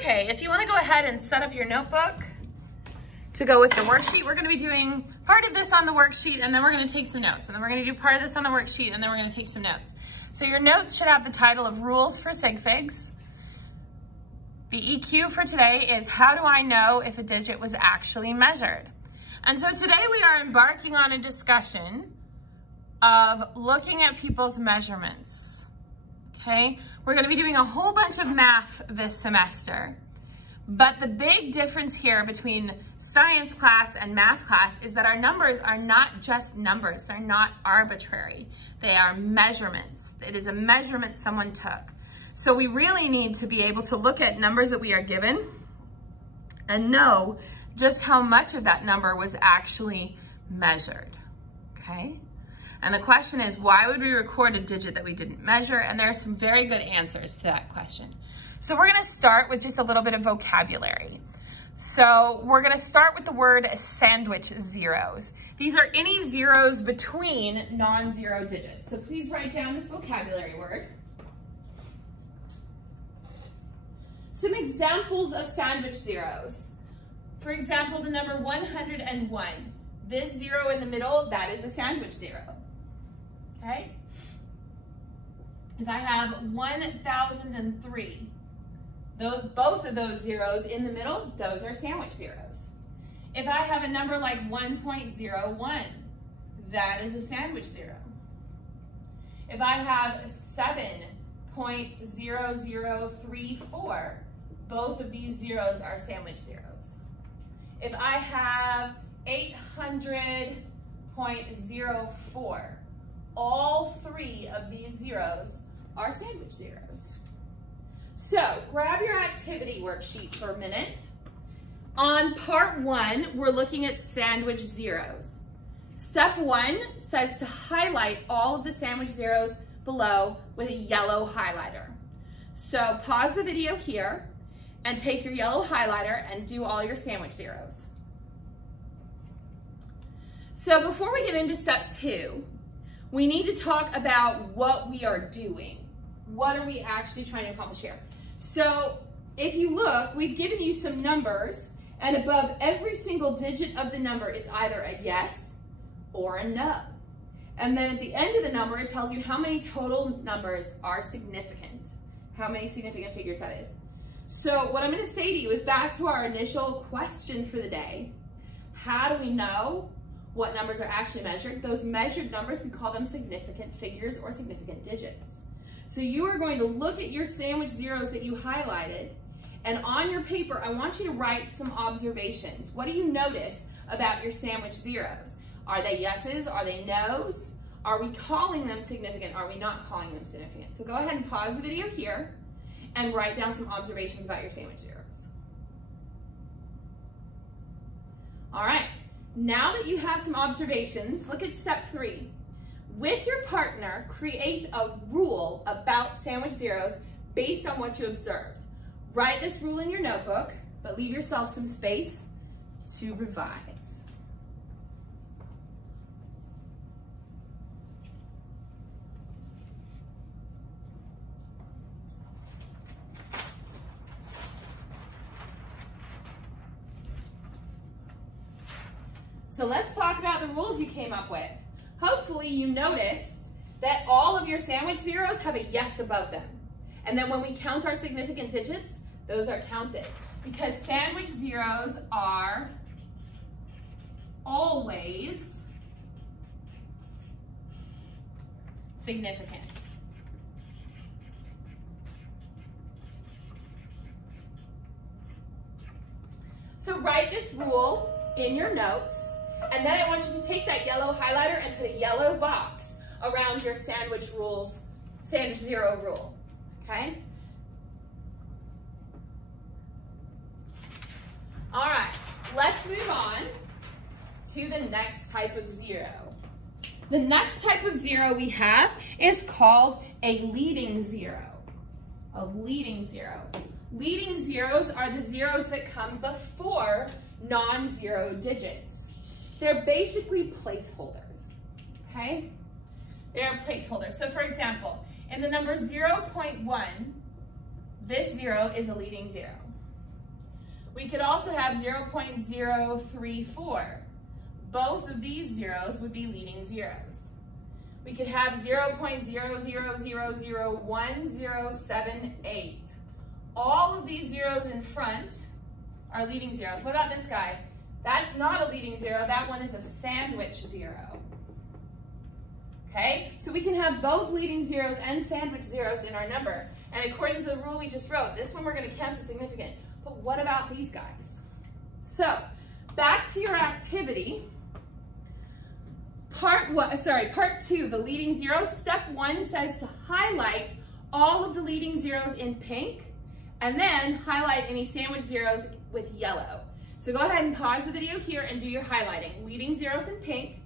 Okay, if you want to go ahead and set up your notebook to go with your worksheet, we're going to be doing part of this on the worksheet, and then we're going to take some notes. And then we're going to do part of this on the worksheet, and then we're going to take some notes. So your notes should have the title of Rules for Sig Figs. The EQ for today is how do I know if a digit was actually measured? And so today we are embarking on a discussion of looking at people's measurements. Okay, we're going to be doing a whole bunch of math this semester. But the big difference here between science class and math class is that our numbers are not just numbers. They're not arbitrary. They are measurements. It is a measurement someone took. So we really need to be able to look at numbers that we are given and know just how much of that number was actually measured, okay? And the question is, why would we record a digit that we didn't measure? And there are some very good answers to that question. So we're gonna start with just a little bit of vocabulary. So we're gonna start with the word sandwich zeros. These are any zeros between non-zero digits. So please write down this vocabulary word. Some examples of sandwich zeros. For example, the number 101. This zero in the middle, that is a sandwich zero. Okay? If I have 1,003, both of those zeros in the middle, those are sandwich zeros. If I have a number like 1.01, that is a sandwich zero. If I have 7.0034, both of these zeros are sandwich zeros. If I have 800.04, all three of these zeros are sandwich zeros. So grab your activity worksheet for a minute. On part 1, we're looking at sandwich zeros. Step 1 says to highlight all of the sandwich zeros below with a yellow highlighter. So pause the video here and take your yellow highlighter and do all your sandwich zeros. So before we get into step 2, we need to talk about what we are doing. What are we actually trying to accomplish here? So if you look, we've given you some numbers, and above every single digit of the number is either a yes or a no. And then at the end of the number, it tells you how many total numbers are significant, how many significant figures that is. So what I'm going to say to you is back to our initial question for the day. How do we know what numbers are actually measured? Those measured numbers, we call them significant figures or significant digits. So you are going to look at your sandwich zeros that you highlighted, and on your paper, I want you to write some observations. What do you notice about your sandwich zeros? Are they yeses? Are they nos? Are we calling them significant? Are we not calling them significant? So go ahead and pause the video here and write down some observations about your sandwich zeros. All right. Now that you have some observations, look at step 3. With your partner, create a rule about sandwich zeros based on what you observed. Write this rule in your notebook, but leave yourself some space to revise. So let's talk about the rules you came up with. Hopefully you noticed that all of your sandwich zeros have a yes above them. And then when we count our significant digits, those are counted. Because sandwich zeros are always significant. So write this rule in your notes. And then I want you to take that yellow highlighter and put a yellow box around your sandwich zero rule, okay? All right, let's move on to the next type of zero. The next type of zero we have is called a leading zero. A leading zero. Leading zeros are the zeros that come before non-zero digits. They're basically placeholders, okay? They're placeholders. So for example, in the number 0.1, this zero is a leading zero. We could also have 0.034. Both of these zeros would be leading zeros. We could have 0.00001078. All of these zeros in front are leading zeros. What about this guy? That's not a leading zero. That one is a sandwich zero. Okay, so we can have both leading zeros and sandwich zeros in our number. And according to the rule we just wrote, this one we're going to count as significant. But what about these guys? So, back to your activity. Part 2, the leading zeros. Step 1 says to highlight all of the leading zeros in pink, and then highlight any sandwich zeros with yellow. So go ahead and pause the video here and do your highlighting. Leading zeros in pink,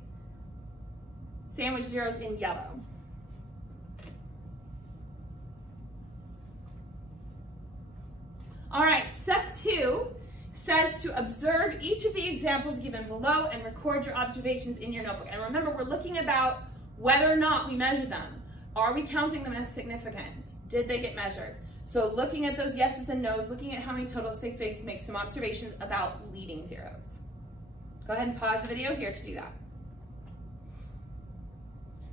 sandwich zeros in yellow. All right, step 2 says to observe each of the examples given below and record your observations in your notebook. And remember, we're looking about whether or not we measured them. Are we counting them as significant? Did they get measured? So looking at those yeses and nos, looking at how many total sig figs, make some observations about leading zeros. Go ahead and pause the video here to do that.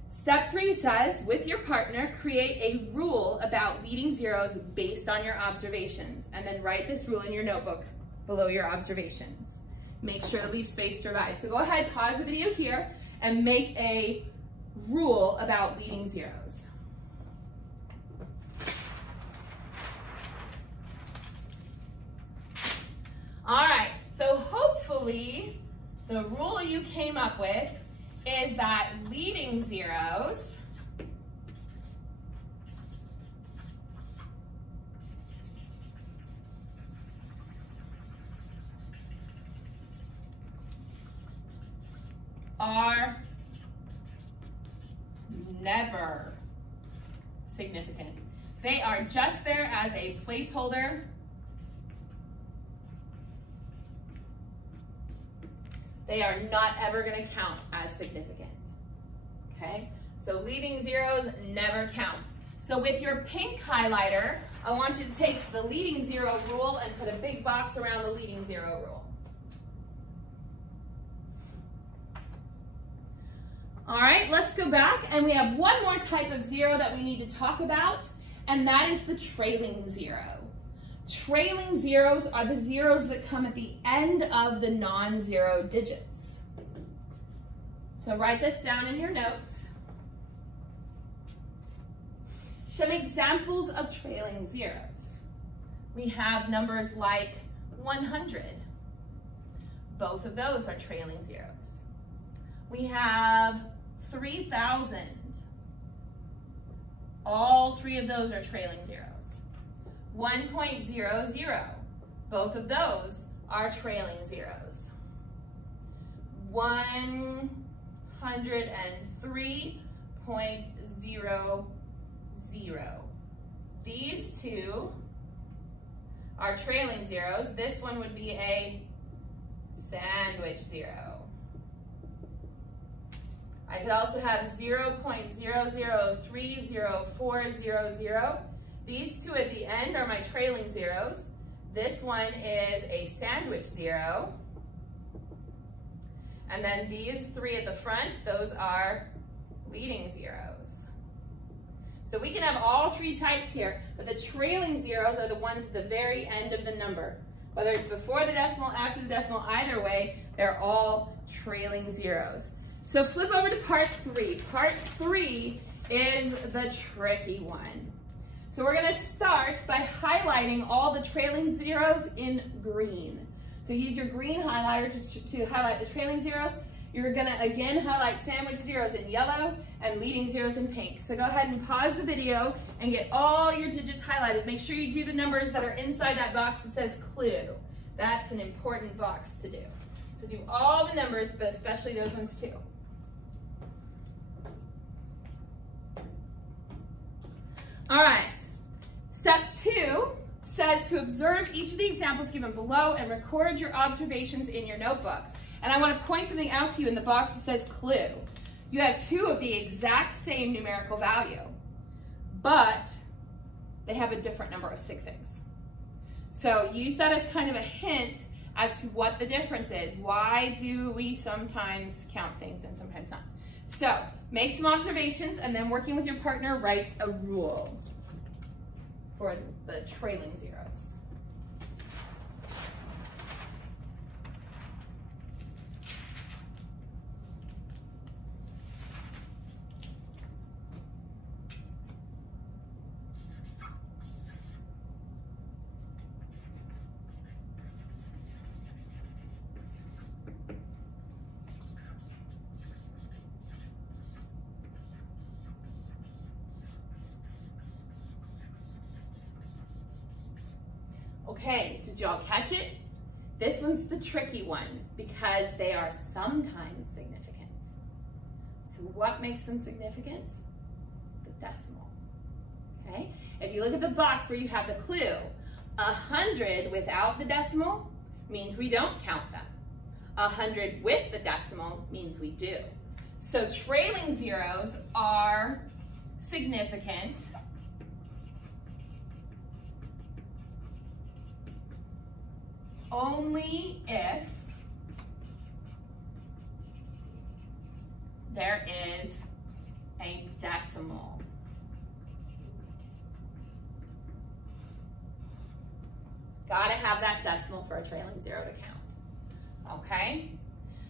Step 3 says, with your partner, create a rule about leading zeros based on your observations, and then write this rule in your notebook below your observations. Make sure to leave space to revise. So go ahead, pause the video here, and make a rule about leading zeros. All right, so hopefully the rule you came up with is that leading zeros are never significant. They are just there as a placeholder. They are not ever going to count as significant, okay? So leading zeros never count. So with your pink highlighter, I want you to take the leading zero rule and put a big box around the leading zero rule. All right, let's go back, and we have one more type of zero that we need to talk about, and that is the trailing zero. Trailing zeros are the zeros that come at the end of the non-zero digits. So write this down in your notes. Some examples of trailing zeros. We have numbers like 100. Both of those are trailing zeros. We have 3,000. All three of those are trailing zeros. 1.00. Both of those are trailing zeros. 103.00. These two are trailing zeros. This one would be a sandwich zero. I could also have 0.00304000. These two at the end are my trailing zeros. This one is a sandwich zero. And then these three at the front, those are leading zeros. So we can have all three types here, but the trailing zeros are the ones at the very end of the number. Whether it's before the decimal, after the decimal, either way, they're all trailing zeros. So flip over to part 3. Part 3 is the tricky one. So we're going to start by highlighting all the trailing zeros in green. So use your green highlighter to highlight the trailing zeros. You're going to again highlight sandwich zeros in yellow and leading zeros in pink. So go ahead and pause the video and get all your digits highlighted. Make sure you do the numbers that are inside that box that says clue. That's an important box to do. So do all the numbers, but especially those ones too. All right, step 2 says to observe each of the examples given below and record your observations in your notebook. And I want to point something out to you in the box that says clue. You have two of the exact same numerical value, but they have a different number of sig figs. So use that as kind of a hint as to what the difference is. Why do we sometimes count things and sometimes not? So make some observations, and then working with your partner, write a rule for the trailing zeros. Okay, did y'all catch it? This one's the tricky one because they are sometimes significant. So what makes them significant? The decimal, okay? If you look at the box where you have the clue, 100 without the decimal means we don't count them. 100 with the decimal means we do. So trailing zeros are significant only if there is a decimal. Gotta have that decimal for a trailing zero to count, okay?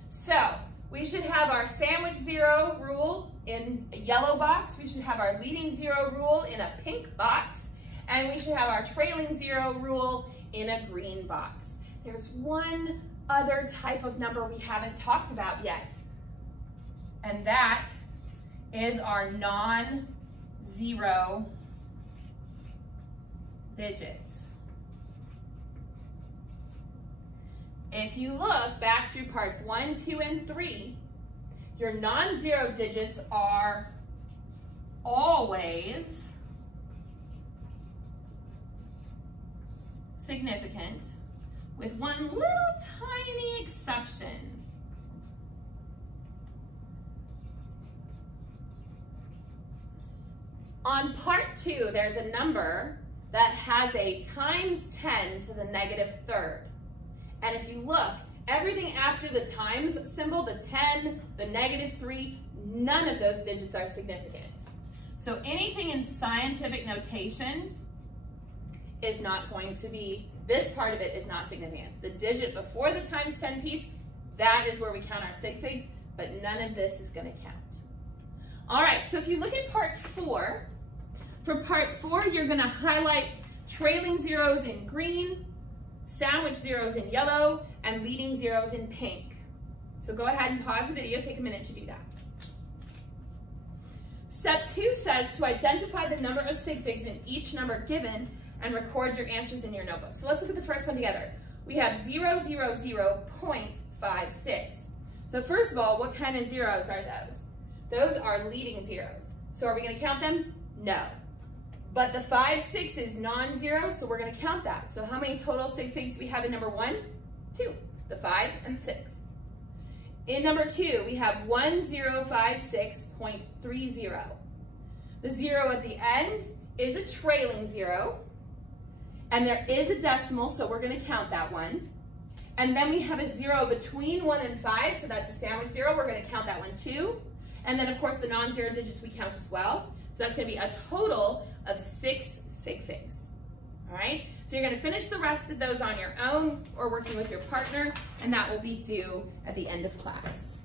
So we should have our sandwich zero rule in a yellow box, we should have our leading zero rule in a pink box, and we should have our trailing zero rule in a green box. There's one other type of number we haven't talked about yet, and that is our non-zero digits. If you look back through parts 1, 2, and 3, your non-zero digits are always significant, with one little tiny exception. On part 2, there's a number that has a times 10 to the negative third. And if you look, everything after the times symbol, the 10, the negative 3, none of those digits are significant. So anything in scientific notation is not going to be, this part of it is not significant. The digit before the times 10 piece, that is where we count our sig figs, but none of this is going to count. All right, so if you look at part 4, for part 4, you're going to highlight trailing zeros in green, sandwich zeros in yellow, and leading zeros in pink. So go ahead and pause the video, take a minute to do that. Step 2 says to identify the number of sig figs in each number given and record your answers in your notebook. So let's look at the first one together. We have 000.56. So first of all, what kind of zeros are those? Those are leading zeros. So are we going to count them? No. But the 5, 6 is non-zero, so we're going to count that. So how many total sig figs do we have in number 1? 2. The 5 and the 6. In number 2, we have 1056.30. The 0 at the end is a trailing zero. And there is a decimal, so we're going to count that one. And then we have a 0 between 1 and 5, so that's a sandwich 0. We're going to count that one too. And then, of course, the non-zero digits we count as well. So that's going to be a total of 6 sig figs. All right? So you're going to finish the rest of those on your own or working with your partner, and that will be due at the end of class.